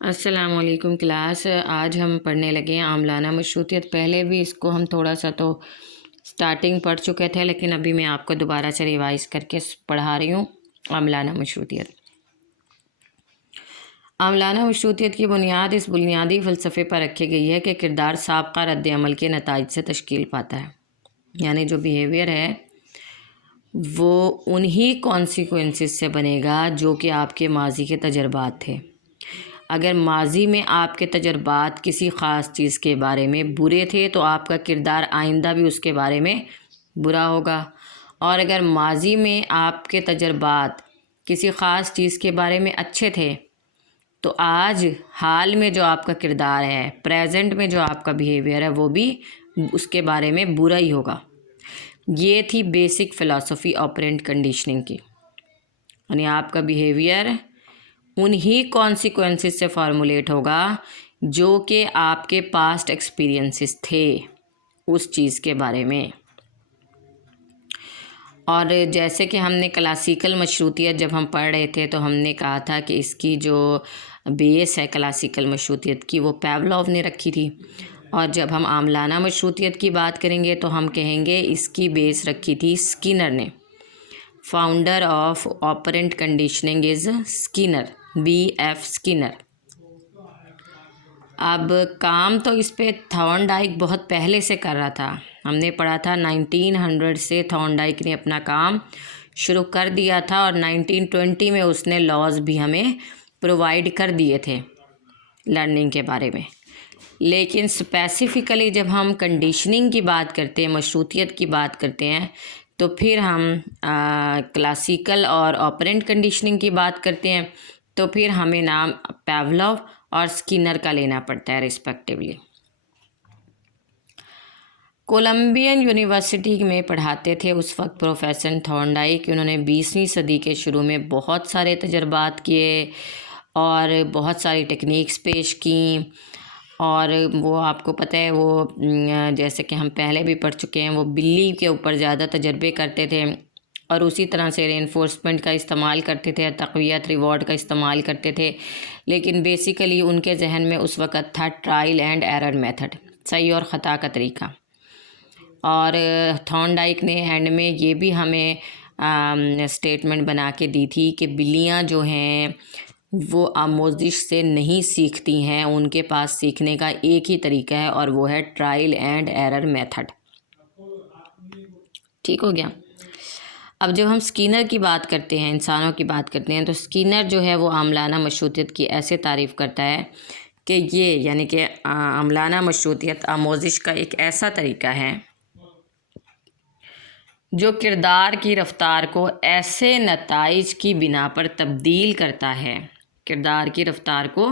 السلام علیکم کلاس، آج ہم پڑھنے لگے ہیں عاملانہ مشروطیت۔ پہلے بھی اس کو ہم تھوڑا سا تو سٹارٹنگ پڑھ چکے تھے، لیکن ابھی میں آپ کو دوبارہ سے ریوائز کر کے پڑھا رہی ہوں عاملانہ مشروطیت۔ عاملانہ مشروطیت کی بنیاد اس بنیادی فلسفے پر رکھی گئی ہے کہ کردار سابقہ رد عمل کے نتائج سے تشکیل پاتا ہے، یعنی جو بیہیویئر ہے وہ انہی کانسیکوینسز سے بنے گا جو کہ آپ کے ماضی کے تجربات تھے۔ اگر ماضی میں آپ کے تجربات کسی خاص چیز کے بارے میں برے تھے تو آپ کا کردار آئندہ بھی اس کے بارے میں برا ہوگا، اور اگر ماضی میں آپ کے تجربات کسی خاص چیز کے بارے میں اچھے تھے تو آج حال میں جو آپ کا کردار ہے، پریزنٹ میں جو آپ کا بیہیویئر ہے، وہ بھی اس کے بارے میں برا ہی ہوگا۔ یہ تھی بیسک فلسفی آپرینٹ کنڈیشننگ کی، یعنی آپ کا بیہیویئر انہی کانسیکوینسز سے فارمولیٹ ہوگا جو کہ آپ کے پاسٹ ایکسپیرینسز تھے اس چیز کے بارے میں۔ اور جیسے کہ ہم نے کلاسیکل مشروطیت جب ہم پڑھ رہے تھے تو ہم نے کہا تھا کہ اس کی جو بیس ہے کلاسیکل مشروطیت کی وہ پیولوو نے رکھی تھی، اور جب ہم عاملانہ مشروطیت کی بات کریں گے تو ہم کہیں گے اس کی بیس رکھی تھی اسکینر نے۔ Founder of operant conditioning is scanner, BF scanner. اب کام تو اس پہ تھارنڈائک بہت پہلے سے کر رہا تھا، ہم نے پڑھا تھا 1900 سے تھارنڈائک نے اپنا کام شروع کر دیا تھا، اور 1920 میں اس نے لاز بھی ہمیں پرووائڈ کر دیے تھے لرننگ کے بارے میں۔ لیکن اسپیسیفکلی جب ہم کنڈیشننگ کی بات کرتے ہیں، مشروطیت کی بات کرتے ہیں، تو پھر ہم کلاسیکل اور آپرینٹ کنڈیشننگ کی بات کرتے ہیں، تو پھر ہمیں نام پیولوو اور اسکینر کا لینا پڑتا ہے ریسپیکٹیولی۔ کولمبین یونیورسٹی میں پڑھاتے تھے اس وقت پروفیسر تھارنڈائک۔ انہوں نے 20ویں صدی کے شروع میں بہت سارے تجربات کیے اور بہت ساری ٹیکنیکس پیش کیں، اور وہ آپ کو پتہ ہے وہ جیسے کہ ہم پہلے بھی پڑھ چکے ہیں، وہ بلی کے اوپر زیادہ تجربے کرتے تھے، اور اسی طرح سے رینفورسمنٹ کا استعمال کرتے تھے، تقویت ریوارڈ کا استعمال کرتے تھے، لیکن بیسیکلی ان کے ذہن میں اس وقت تھا ٹرائل اینڈ ایرر میتھڈ، صحیح اور خطا کا طریقہ۔ اور تھارنڈائک نے اینڈ میں یہ بھی ہمیں اسٹیٹمنٹ بنا کے دی تھی کہ بلیاں جو ہیں وہ آموزش سے نہیں سیکھتی ہیں، ان کے پاس سیکھنے کا ایک ہی طریقہ ہے اور وہ ہے ٹرائل اینڈ ایرر میتھڈ۔ ٹھیک ہو گیا؟ اب جب ہم اسکینر کی بات کرتے ہیں، انسانوں کی بات کرتے ہیں، تو اسکینر جو ہے وہ عاملانہ مشروطیت کی ایسے تعریف کرتا ہے کہ یہ یعنی کہ عاملانہ مشروطیت آموزش کا ایک ایسا طریقہ ہے جو کردار کی رفتار کو ایسے نتائج کی بنا پر تبدیل کرتا ہے، کردار کی رفتار کو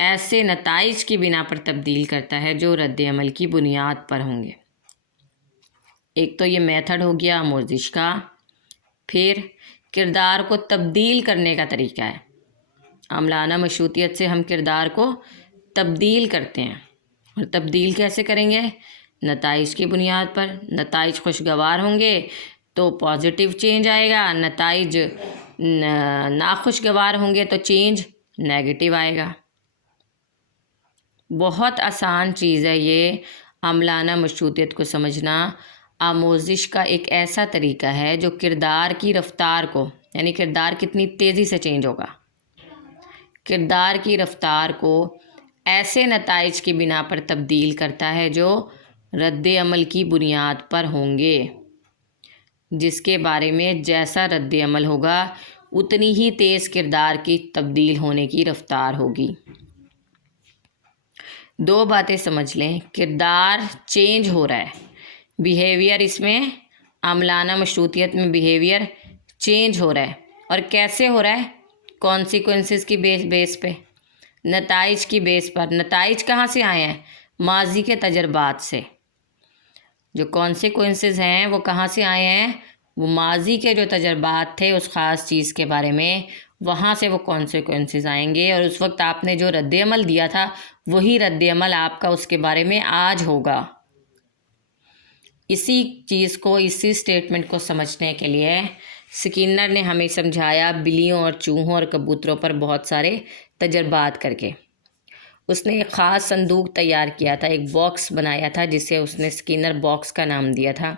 ایسے نتائج کی بنا پر تبدیل کرتا ہے جو رد عمل کی بنیاد پر ہوں گے۔ ایک تو یہ میتھڈ ہو گیا آموزش کا، پھر کردار کو تبدیل کرنے کا طریقہ ہے۔ عاملانہ مشروطیت سے ہم کردار کو تبدیل کرتے ہیں، اور تبدیل کیسے کریں گے؟ نتائج کی بنیاد پر۔ نتائج خوشگوار ہوں گے تو پازیٹیو چینج آئے گا، نتائج ناخوشگوار ہوں گے تو چینج نیگیٹیو آئے گا۔ بہت آسان چیز ہے یہ عاملانہ مشروطیت کو سمجھنا۔ آموزش کا ایک ایسا طریقہ ہے جو کردار کی رفتار کو، یعنی کردار کتنی تیزی سے چینج ہوگا، کردار کی رفتار کو ایسے نتائج کی بنا پر تبدیل کرتا ہے جو رد عمل کی بنیاد پر ہوں گے، جس کے بارے میں جیسا رد عمل ہوگا اتنی ہی تیز کردار کی تبدیل ہونے کی رفتار ہوگی۔ دو باتیں سمجھ لیں، کردار چینج ہو رہا ہے، بیہیویئر اس میں عاملانہ مشروطیت میں بیہیویئر چینج ہو رہا ہے، اور کیسے ہو رہا ہے؟ کانسیکوینسز کی بیس پہ، نتائج کی بیس پر۔ نتائج کہاں سے آئے ہیں؟ ماضی کے تجربات سے۔ جو کانسیکوینسز ہیں وہ کہاں سے آئے ہیں؟ وہ ماضی کے جو تجربات تھے اس خاص چیز کے بارے میں، وہاں سے وہ کانسیکوینسز آئیں گے، اور اس وقت آپ نے جو رد عمل دیا تھا وہی رد عمل آپ کا اس کے بارے میں آج ہوگا۔ اسی چیز کو، اسی اسٹیٹمنٹ کو سمجھنے کے لیے سکینر نے ہمیں سمجھایا بلیوں اور چوہوں اور کبوتروں پر بہت سارے تجربات کر کے۔ اس نے ایک خاص صندوق تیار کیا تھا، ایک باکس بنایا تھا جسے اس نے سکینر باکس کا نام دیا تھا۔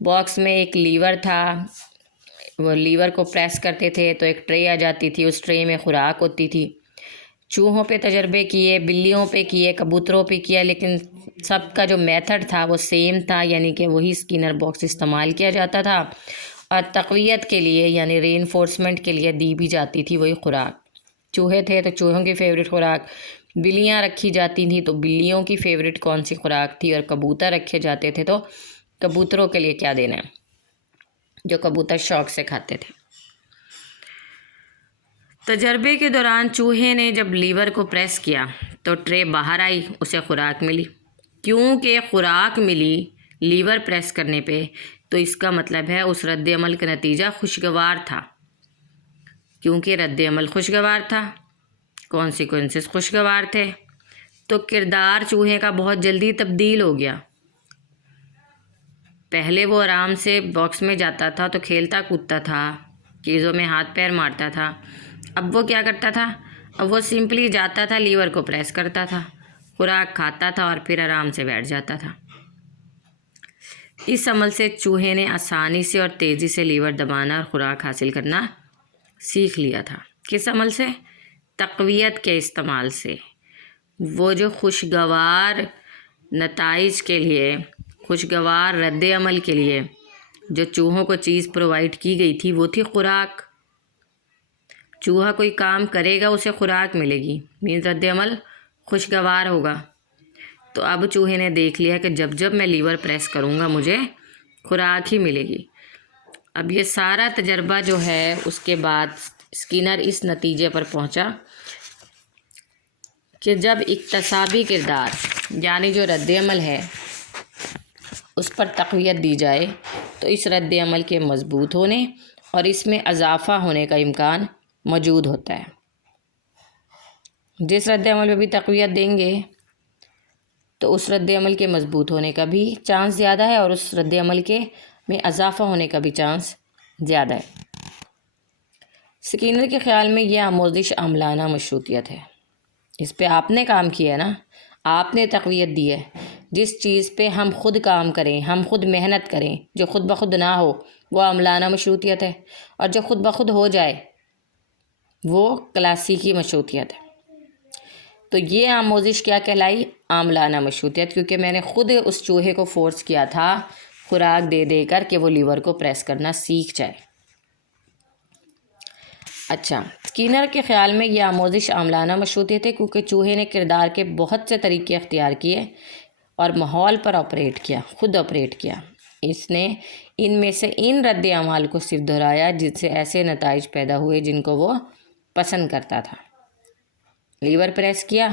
باکس میں ایک لیور تھا، وہ لیور کو پریس کرتے تھے تو ایک ٹرے آ جاتی تھی، اس ٹرے میں خوراک ہوتی تھی۔ چوہوں پہ تجربے کیے، بلیوں پہ کیے، کبوتروں پہ کیا، لیکن سب کا جو میتھڈ تھا وہ سیم تھا، یعنی کہ وہی سکینر باکس استعمال کیا جاتا تھا اور تقویت کے لیے یعنی ری انفورسمنٹ کے لیے دی بھی جاتی تھی وہی خوراک۔ چوہے تھے تو چوہوں کی فیوریٹ خوراک، بلیاں رکھی جاتی تھیں تو بلیوں کی فیوریٹ کون سی خوراک تھی، اور کبوتر رکھے جاتے تھے تو کبوتروں کے لیے کیا دینا ہے، جو کبوتر شوق سے کھاتے تھے۔ تجربے کے دوران چوہے نے جب لیور کو پریس کیا تو ٹرے باہر آئی، اسے خوراک ملی۔ کیونکہ خوراک ملی لیور پریس کرنے پہ تو اس کا مطلب ہے اس رد عمل کا نتیجہ خوشگوار تھا۔ کیونکہ رد عمل خوشگوار تھا، کانسیکوینسز خوشگوار تھے، تو کردار چوہے کا بہت جلدی تبدیل ہو گیا۔ پہلے وہ آرام سے باکس میں جاتا تھا تو کھیلتا کودتا تھا، چیزوں میں ہاتھ پیر مارتا تھا۔ اب وہ کیا کرتا تھا؟ اب وہ سمپلی جاتا تھا، لیور کو پریس کرتا تھا، خوراک کھاتا تھا اور پھر آرام سے بیٹھ جاتا تھا۔ اس عمل سے چوہے نے آسانی سے اور تیزی سے لیور دبانا اور خوراک حاصل کرنا سیکھ لیا تھا۔ کس عمل سے؟ تقویت کے استعمال سے۔ وہ جو خوشگوار نتائج کے لیے، خوشگوار رد عمل کے لیے جو چوہوں کو چیز پرووائڈ کی گئی تھی وہ تھی خوراک۔ چوہا کوئی کام کرے گا اسے خوراک ملے گی، مینز رد عمل خوشگوار ہوگا۔ تو اب چوہے نے دیکھ لیا کہ جب جب میں لیور پریس کروں گا مجھے خوراک ہی ملے گی۔ اب یہ سارا تجربہ جو ہے اس کے بعد سکینر اس نتیجے پر پہنچا کہ جب اکتسابی کردار یعنی جو رد عمل ہے اس پر تقویت دی جائے تو اس رد عمل کے مضبوط ہونے اور اس میں اضافہ ہونے کا امکان موجود ہوتا ہے۔ جس رد عمل پہ بھی تقویت دیں گے تو اس رد عمل کے مضبوط ہونے کا بھی چانس زیادہ ہے اور اس رد عمل کے میں اضافہ ہونے کا بھی چانس زیادہ ہے۔ سکینر کے خیال میں یہ آموزش عاملانہ مشروطیت ہے۔ اس پہ آپ نے کام کیا ہے نا، آپ نے تقویت دی ہے۔ جس چیز پہ ہم خود کام کریں، ہم خود محنت کریں، جو خود بخود نہ ہو وہ عاملانہ مشروطیت ہے، اور جو خود بخود ہو جائے وہ کلاسیکی مشروطیت ہے۔ تو یہ آموزش کیا کہلائی؟ عاملانہ مشروطیت، کیونکہ میں نے خود اس چوہے کو فورس کیا تھا خوراک دے دے کر کہ وہ لیور کو پریس کرنا سیکھ جائے۔ اچھا، سکینر کے خیال میں یہ آموزش عاملانہ مشروطیت ہے کیونکہ چوہے نے کردار کے بہت سے طریقے اختیار کیے اور ماحول پر آپریٹ کیا، خود آپریٹ کیا۔ اس نے ان میں سے ان رد اعمال کو صرف دہرایا جن سے ایسے نتائج پیدا ہوئے جن کو وہ پسند کرتا تھا۔ لیور پریس کیا،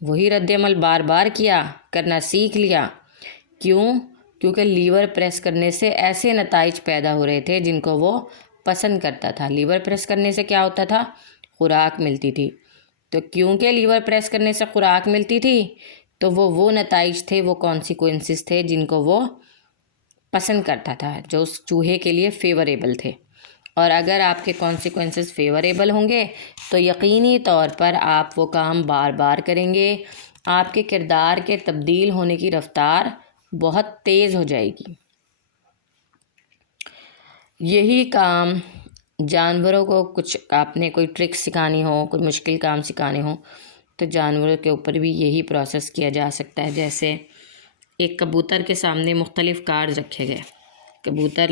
وہی رد عمل بار بار کیا، کرنا سیکھ لیا۔ کیونکہ لیور پریس کرنے سے ایسے نتائج پیدا ہو رہے تھے جن کو وہ پسند کرتا تھا۔ لیور پریس کرنے سے کیا ہوتا تھا؟ خوراک ملتی تھی۔ تو کیونکہ لیور پریس کرنے سے خوراک ملتی تھی تو وہ نتائج تھے، وہ کانسیکوینسز تھے جن کو وہ پسند کرتا تھا، جو اس چوہے کے لیے فیوریبل تھے۔ اور اگر آپ کے کانسیکوینسز فیوریبل ہوں گے تو یقینی طور پر آپ وہ کام بار بار کریں گے، آپ کے کردار کے تبدیل ہونے کی رفتار بہت تیز ہو جائے گی۔ یہی کام جانوروں کو کچھ آپ نے کوئی ٹرک سکھانی ہو، کوئی مشکل کام سکھانے ہوں تو جانوروں کے اوپر بھی یہی پروسیس کیا جا سکتا ہے۔ جیسے ایک کبوتر کے سامنے مختلف کارڈ رکھے گئے، کبوتر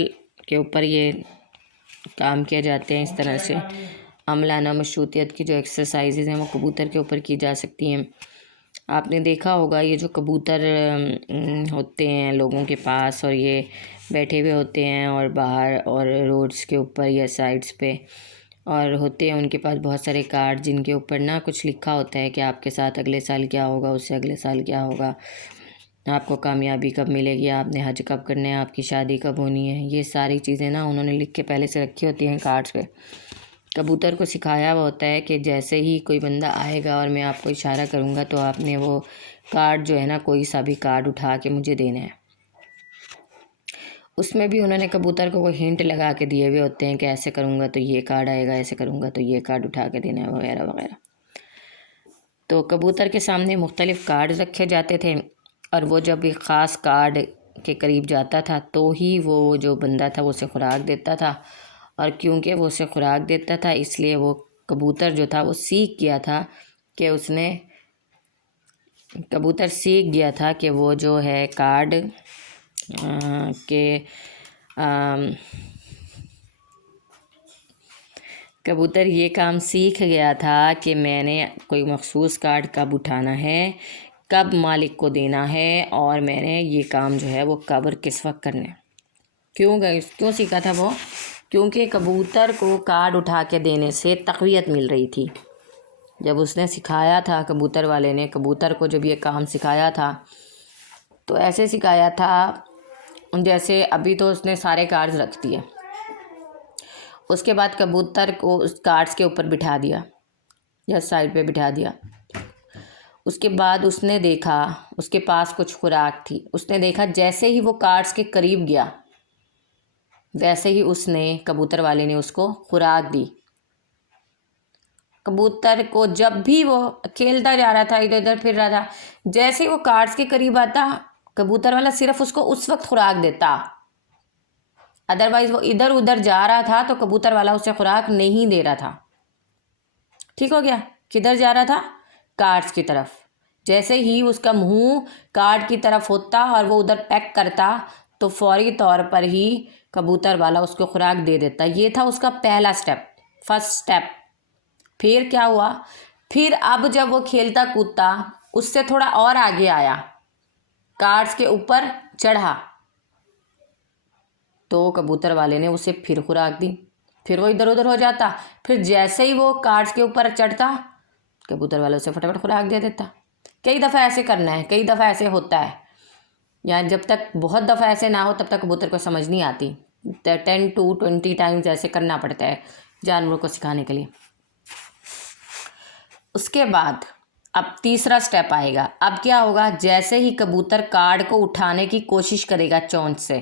کے اوپر یہ کام کیے جاتے ہیں۔ اس طرح سے عاملانہ مشروطیت کی جو ایکسرسائزز ہیں وہ کبوتر کے اوپر کی جا سکتی ہیں۔ آپ نے دیکھا ہوگا یہ جو کبوتر ہوتے ہیں لوگوں کے پاس اور یہ بیٹھے ہوئے ہوتے ہیں اور باہر اور روڈز کے اوپر یا سائڈس پہ، اور ہوتے ہیں ان کے پاس بہت سارے کارڈ جن کے اوپر نا کچھ لکھا ہوتا ہے کہ آپ کے ساتھ اگلے سال کیا ہوگا، اس سے اگلے سال کیا ہوگا، آپ کو کامیابی کب ملے گی، آپ نے حج کب کرنا ہے، آپ کی شادی کب ہونی ہے۔ یہ ساری چیزیں نا انہوں نے لکھ کے پہلے سے رکھی ہوتی ہیں کارڈز پہ۔ کبوتر کو سکھایا ہوا ہوتا ہے کہ جیسے ہی کوئی بندہ آئے گا اور میں آپ کو اشارہ کروں گا تو آپ نے وہ کارڈ جو ہے نا، کوئی سا بھی کارڈ اٹھا کے مجھے دینا ہے۔ اس میں بھی انہوں نے کبوتر کو وہ ہنٹ لگا کے دیے ہوئے ہوتے ہیں کہ ایسے کروں گا تو یہ کارڈ آئے گا، ایسے کروں گا تو یہ کارڈ اٹھا کے دینا ہے، وغیرہ وغیرہ۔ تو کبوتر کے سامنے مختلف کارڈ رکھے جاتے تھے، اور وہ جب ایک خاص کارڈ کے قریب جاتا تھا تو ہی وہ جو بندہ تھا وہ اسے خوراک دیتا تھا، اور کیونکہ وہ اسے خوراک دیتا تھا اس لیے وہ کبوتر جو تھا وہ سیکھ گیا تھا کہ کبوتر سیکھ گیا تھا کہ وہ جو ہے کارڈ کبوتر یہ کام سیکھ گیا تھا کہ میں نے کوئی مخصوص کارڈ کب اٹھانا ہے، کب مالک کو دینا ہے، اور میں نے یہ کام جو ہے وہ کب اور کس وقت کرنا ہے۔ کیوں سیکھا تھا وہ؟ کیونکہ کبوتر کو کارڈ اٹھا کے دینے سے تقویت مل رہی تھی۔ جب اس نے سکھایا تھا، کبوتر والے نے کبوتر کو جب یہ کام سکھایا تھا تو ایسے سکھایا تھا جیسے ابھی تو اس نے سارے کارڈز رکھ دیے، اس کے بعد کبوتر کو اس کارڈز کے اوپر بٹھا دیا یا سائڈ پہ بٹھا دیا۔ اس کے بعد اس نے دیکھا اس کے پاس کچھ خوراک تھی، اس نے دیکھا جیسے ہی وہ کارڈز کے قریب گیا ویسے ہی اس نے کبوتر والے نے اس کو خوراک دی۔ کبوتر کو جب بھی وہ کھیلتا جا رہا تھا، ادھر ادھر پھر رہا تھا، جیسے ہی وہ کارڈز کے قریب آتا کبوتر والا صرف اس کو اس وقت خوراک دیتا، ادروائز وہ ادھر ادھر جا رہا تھا تو کبوتر والا اسے خوراک نہیں دے رہا تھا۔ ٹھیک ہو گیا؟ کدھر جا رہا تھا؟ کارڈز کی طرف۔ جیسے ہی اس کا منہ کارڈ کی طرف ہوتا اور وہ ادھر پیک کرتا تو فوری طور پر ہی کبوتر والا اس کو خوراک دے دیتا۔ یہ تھا اس کا پہلا سٹیپ، فرسٹ سٹیپ۔ پھر کیا ہوا؟ پھر اب جب وہ کھیلتا کودتا اس سے تھوڑا اور آگے آیا، کارڈز کے اوپر چڑھا تو کبوتر والے نے اسے پھر خوراک دی، پھر وہ ادھر ادھر ہو جاتا، پھر جیسے ہی وہ کارڈز کے اوپر چڑھتا کبوتر والا اسے فٹافٹ خوراک دے دیتا۔ کئی دفعہ ایسے کرنا ہے، کئی دفعہ ایسے ہوتا ہے، یعنی جب تک بہت دفعہ ایسے نہ ہو تب تک کبوتر کو سمجھ نہیں آتی۔ 10 to 20 ٹائمز ایسے کرنا پڑتا ہے جانوروں کو سکھانے کے لیے۔ اس کے بعد اب تیسرا سٹیپ آئے گا۔ اب کیا ہوگا؟ جیسے ہی کبوتر کارڈ کو اٹھانے کی کوشش کرے گا چونچ سے،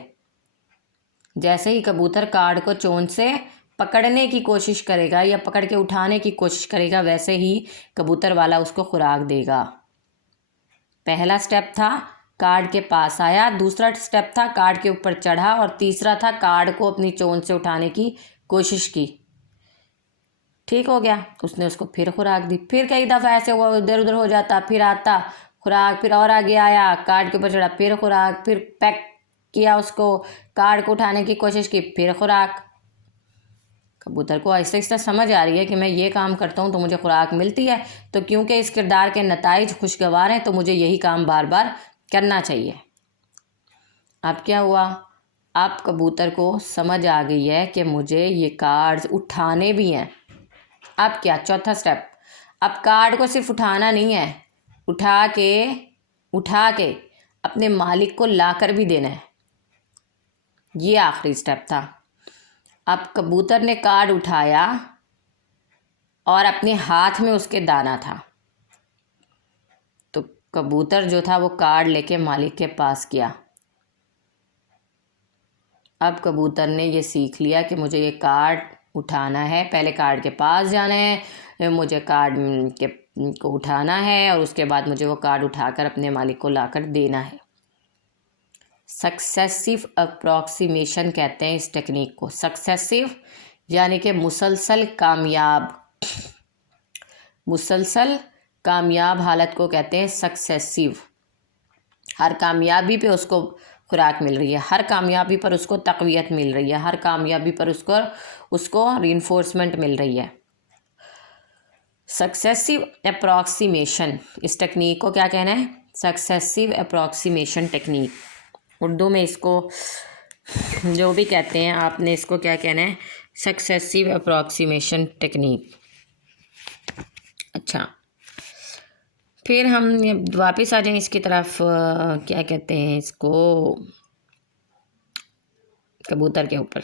جیسے ہی کبوتر کارڈ کو چونچ سے پکڑنے کی کوشش کرے گا یا پکڑ کے اٹھانے کی کوشش کرے گا ویسے ہی کبوتر والا اس کو خوراک دے گا۔ پہلا سٹیپ تھا کارڈ کے پاس آیا، دوسرا سٹیپ تھا کارڈ کے اوپر چڑھا، اور تیسرا تھا کارڈ کو اپنی چونچ سے اٹھانے کی کوشش کی۔ ٹھیک ہو گیا؟ اس نے اس کو پھر خوراک دی، پھر کئی دفعہ ایسے وہ ادھر ادھر ہو جاتا، پھر آتا خوراک، پھر اور آگے آیا کارڈ کے اوپر چڑھا، پھر خوراک، پھر پیک کیا اس کو، کارڈ کو اٹھانے کی کوشش کی، پھر خوراک۔ کبوتر کو آہستہ آہستہ سمجھ آ رہی ہے کہ میں یہ کام کرتا ہوں تو مجھے خوراک ملتی ہے، تو کیونکہ اس کردار کے نتائج خوشگوار ہیں تو مجھے یہی کام بار بار کرنا چاہیے۔ اب کیا ہوا؟ اب کبوتر کو سمجھ آ گئی ہے کہ مجھے یہ کارڈز اٹھانے بھی ہیں۔ اب کیا؟ چوتھا سٹیپ، اب کارڈ کو صرف اٹھانا نہیں ہے، اٹھا کے اپنے مالک کو لا کر بھی دینا ہے۔ یہ آخری سٹیپ تھا۔ اب کبوتر نے کارڈ اٹھایا اور اپنے ہاتھ میں اس کے دانا تھا، تو کبوتر جو تھا وہ کارڈ لے کے مالک کے پاس گیا۔ اب کبوتر نے یہ سیکھ لیا کہ مجھے یہ کارڈ اٹھانا ہے، پہلے کارڈ کے پاس جانا ہے، مجھے کارڈ کو اٹھانا ہے، اور اس کے بعد مجھے وہ کارڈ اٹھا کر اپنے مالک کو لا کر دینا ہے۔ سکسیسیو اپروکسیمیشن کہتے ہیں اس ٹیکنیک کو۔ سکسیسیو یعنی کہ مسلسل کامیاب حالت کو کہتے ہیں سکسیسیو۔ ہر کامیابی پہ اس کو خوراک مل رہی ہے، ہر کامیابی پر اس کو تقویت مل رہی ہے، ہر کامیابی پر اس کو رینفورسمنٹ مل رہی ہے۔ سکسیسیو اپروکسیمیشن، اس ٹیکنیک کو کیا کہنا ہے؟ سکسیسیو اپروکسیمیشن ٹیکنیک۔ اردو میں اس کو جو بھی کہتے ہیں آپ نے اس کو کیا کہنا ہے؟ سکسیسیو اپروکسیمیشن ٹیکنیک۔ اچھا، پھر ہم واپس آ جائیں اس کی طرف، کیا کہتے ہیں اس کو، کبوتر کے اوپر۔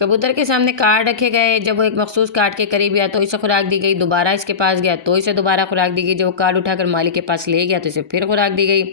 کبوتر کے سامنے کارڈ رکھے گئے، جب وہ ایک مخصوص کارڈ کے قریب گیا تو اسے خوراک دی گئی، دوبارہ اس کے پاس گیا تو اسے دوبارہ خوراک دی گئی، جب وہ کارڈ اٹھا کر مالک کے پاس لے گیا تو اسے پھر خوراک دی گئی۔